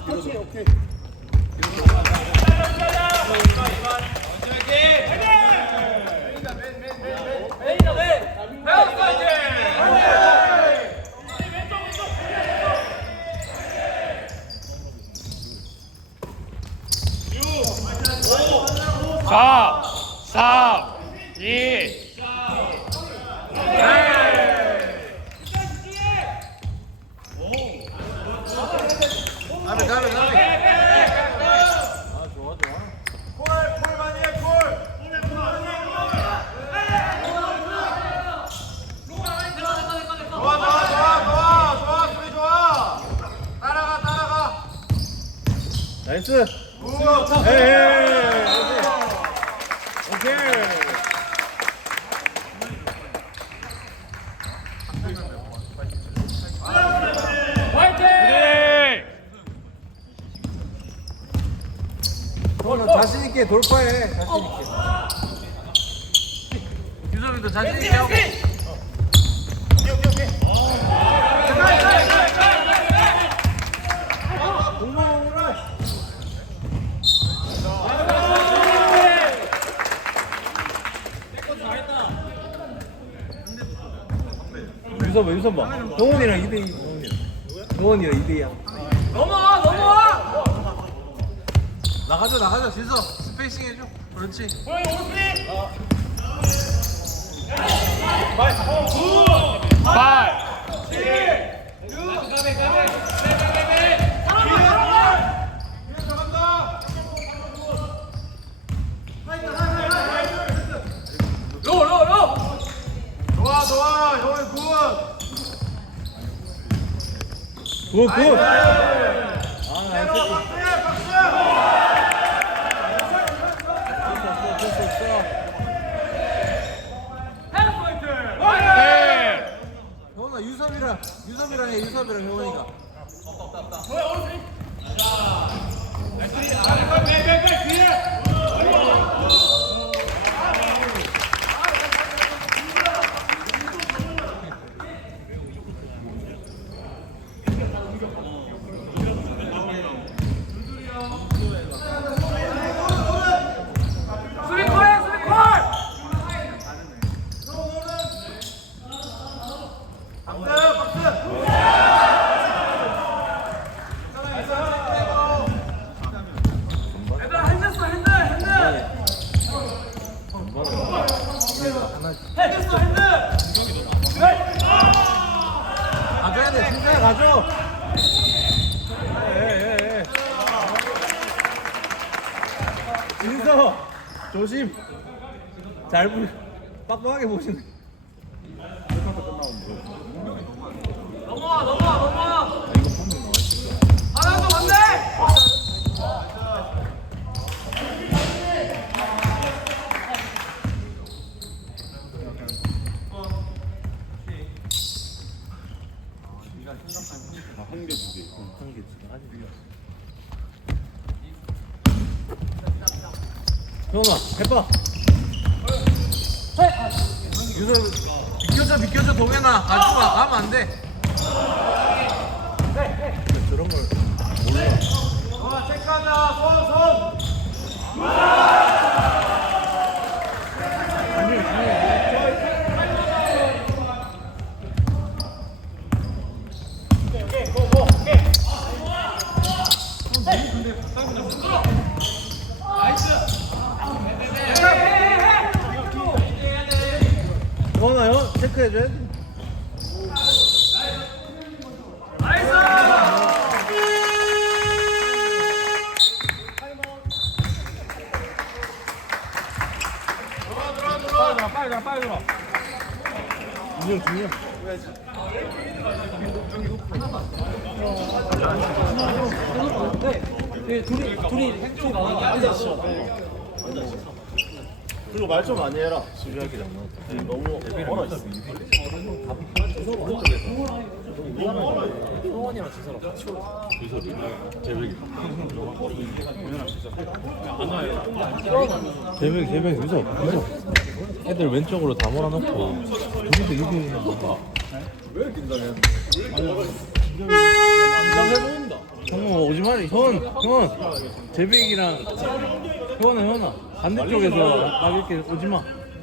터치 오케이 가면 가면 가면. 아 좋아 좋아 콜콜 많이 해 콜 좋아 좋아. 좋아 좋아 좋아. 소리 좋아 따라가 따라가 나이스 굿 에이. 오케이 네. 너 자신 있게 돌파해 자신 있게. 유성이도 자신 있게 하고. 유선 봐 유선 봐 동원이랑 2대2 동원이랑 2대2야 넘어와 넘어와 나가자 나가자 진서 스페이싱 해줘. 그렇지. 팔. 좋아 좋아 형이 굿 굿굿 박수해 박수 네. 형아 유섭이랑 유섭이랑 해 유섭이랑 형원이가 가져야 돼 진짜 가져 에에에 인서 조심. 잘 부, 빡빡하게 보시네. 형아 해봐 유섭 비켜줘 비켜줘 동현아. 가지마 가면 안돼. 저런 걸어 체크하자 손손 형아 형 체크해줘야 돼 빨리 가 빨리 가 준영 준영 그리고 말 좀 많이 해라. 수비하기 장난 너무 얼어 있어 대백 대백 유서 유서 애들 왼쪽으로 다 몰아놓고 둘이서 이기 왜 긴장해? 긴장해 보인다 형은 오지 마. 현, 현. 재백이랑 현아, 현아. 반대쪽에서 막 이렇게 오지 마.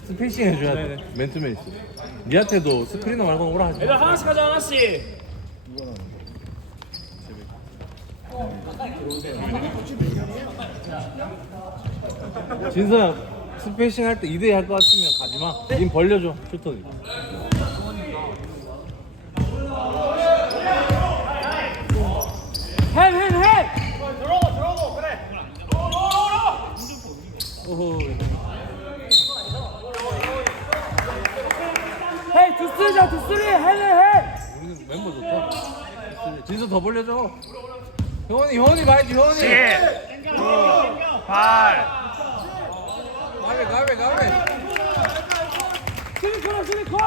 스페이싱 해줘야 돼. 맨투맨 있어. 니한테도 스크린너 말고는 오라 하지 얘들 마. 하나씩 하자 하나씩 진서야, 스페이싱 할 때 2대2 할 것 같으면 가지 마. 님 벌려줘, 슈터니. 햄햄햄 오호. 헤이 두쓰리 자 두쓰리 햄햄햄 우리는 멤버 좋다. 진서 더 벌려줘. 효원이, 효원이 봐야지, 효원이. 7 8 가베, 가베, 가베. 스리콜 스리콜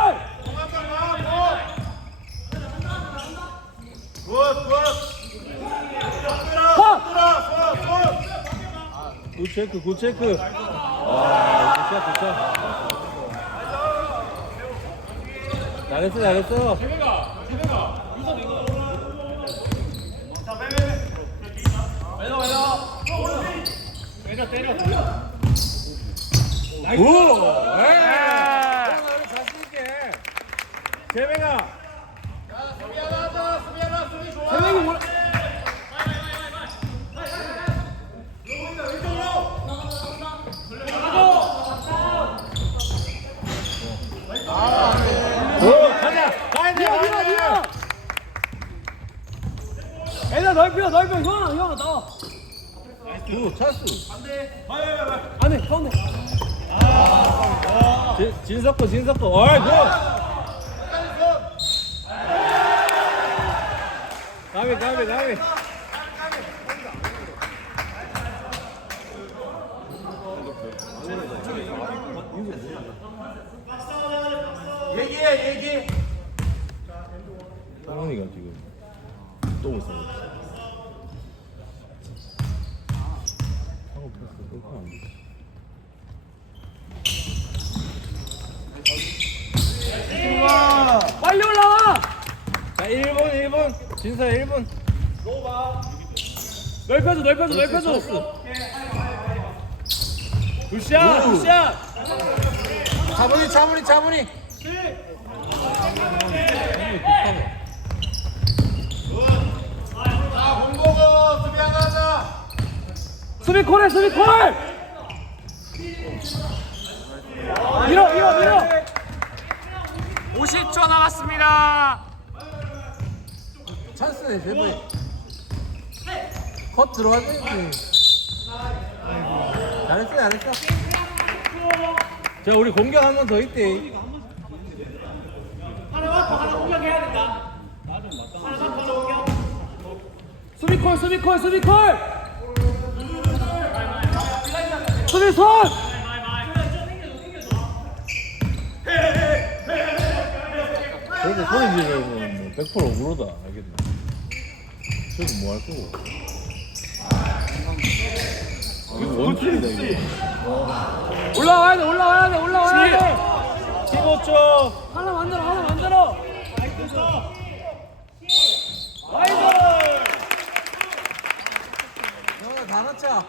굿 체크, 굿 체크. 와, 굿샷, 굿샷. 잘했어, 잘했어. 오! 에! 우리 자신 있게. 재배가. 재명이 뭐라 오, 가자. 가야 돼, 밀어 밀어 가야 돼. 밀어 애들 넓혀 넓혀 형아 형아 나와 오, 찬스. 안에 가운데 진, 진석거, 진석거. 어이, 굿. 가비, 가비, 가비. 얘기해 얘기. 상훈이가 지금 또 있어. 상훈 패스 그렇게 안 돼. 빨리 올라와 자, 1분, 1분. 진서 1분. 넓혀줘 넓혀줘 넓혀줘 굿샷 굿샷 차분히 차분히 차분히. 자 공보고 수비 하나 하자. 수비 콜해 수비 콜 밀어 밀어 밀어 50초 남았습니다 찬스네, 제발. 컷 들어가야 되지. 잘했어, 잘했어. 자, 우리 공격 한 번 더 있대. 수비콜 수비콜 수비콜 수비손 저렇게 소리 지르면 뭐100% 억울하다, 알겠나? 저기 뭐할 거고. 이거 원킬이다, 이거. 올라와야 돼 올라와야 돼 올라와야 돼 15초. 하나 만들어 하나 만들어 나이스 형아 다 넣자.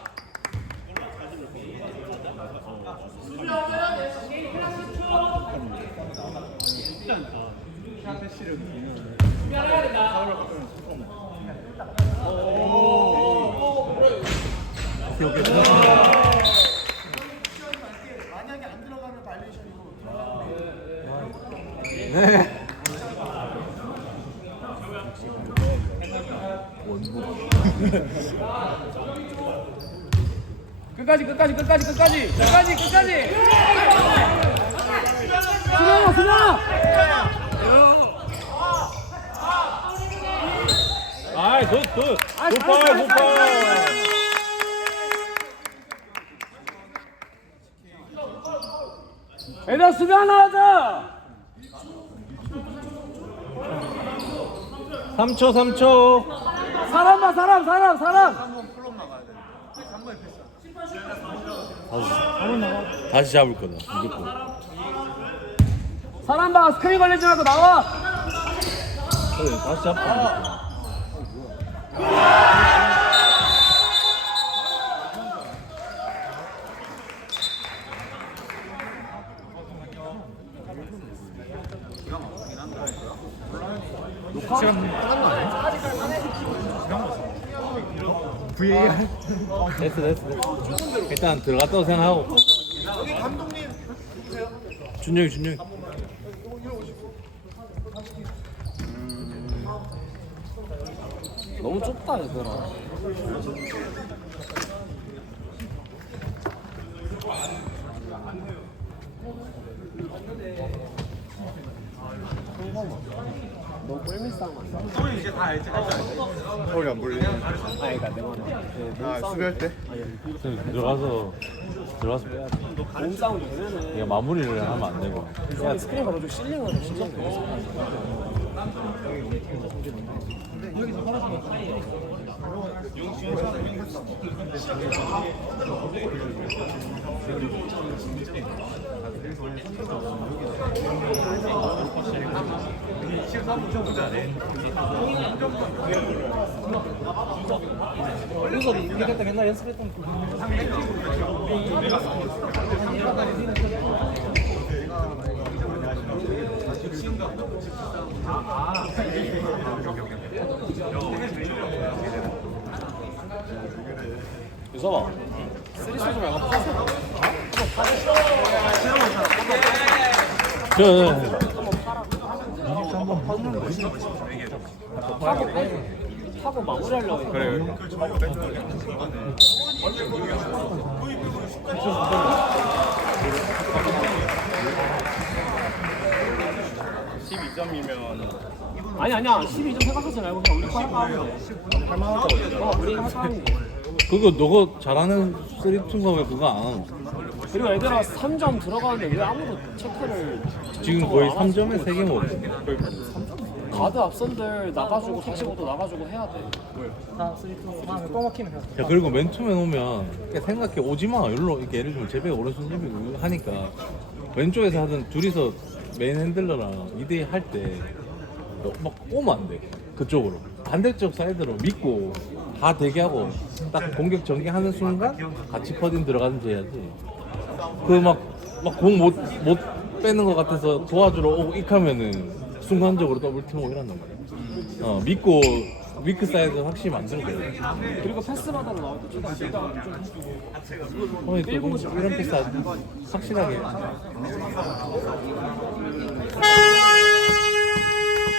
네. 끝까지 끝까지 끝까지 끝까지 끝까지 끝까지 수명아 수명아 굿, 굿. 아, 굿발, 잘했어, 굿발. 잘했어. 애들 수비 하나 하자 3초, 3초. 사람 봐 사람 사람 사람 다시, 다시 잡을 거다, 무조건. 사람 봐 스크린 걸리지 말고 나와 그래, 다시 잡을 일단 들어갔다고 생각하고 준영이 준영이 너무 좁다 얘들아 너 꿀밀상 맞아? 소리 이제 다 알지? 서울이 안 불리네 아니 그니까 내 말은 아 수비할 때? 들어가서 들어가서 돼 몸싸움도 되면은 이거 마무리를 하면 안 되고 야 스크린 걸어줘 실링을 진짜 그래서 이렇게 했다 맨날 연습했던 유서봐 쓰리 소주 말고 파스 저 타고 타고 마무리하려고 그래 아니 아니야. 12점 생각하지 말고 그냥 우리 거 할까 하면 돼. 할만하다고 어 우리 하면 돼 그거 너가 잘하는 쓰리툰가 왜 그거 안 하노? 그리고 애들아 3점 들어가는데 왜 아무도 체크를 지금 거의 3점에 3개 먹었어. 가드 앞선들 나가주고 터치고도 나가주고 해야 돼. 또 막히면 해야 야 그리고 맨투맨 오면 그냥 생각해. 오지마. 일로 이렇게 예를 들면 제배 오른손 제배 하니까 왼쪽에서 하던 둘이서 메인 핸들러랑 2대2 할때 막 오면 안 돼. 그쪽으로. 반대쪽 사이드로 믿고 다 대기하고 딱 공격 전개하는 순간 같이 퍼딘 들어가든지 해야지. 그막막공못못 빼는 것 같아서 도와주러 오고 익하면은 순간적으로 더블팀 오고 이란단 말이야. 어 믿고 위크 사이드 확실히 돼 그리고 패스 받으러 나올 때 좀더 쓰다가 좀 형이 또 이런 패스 확실하게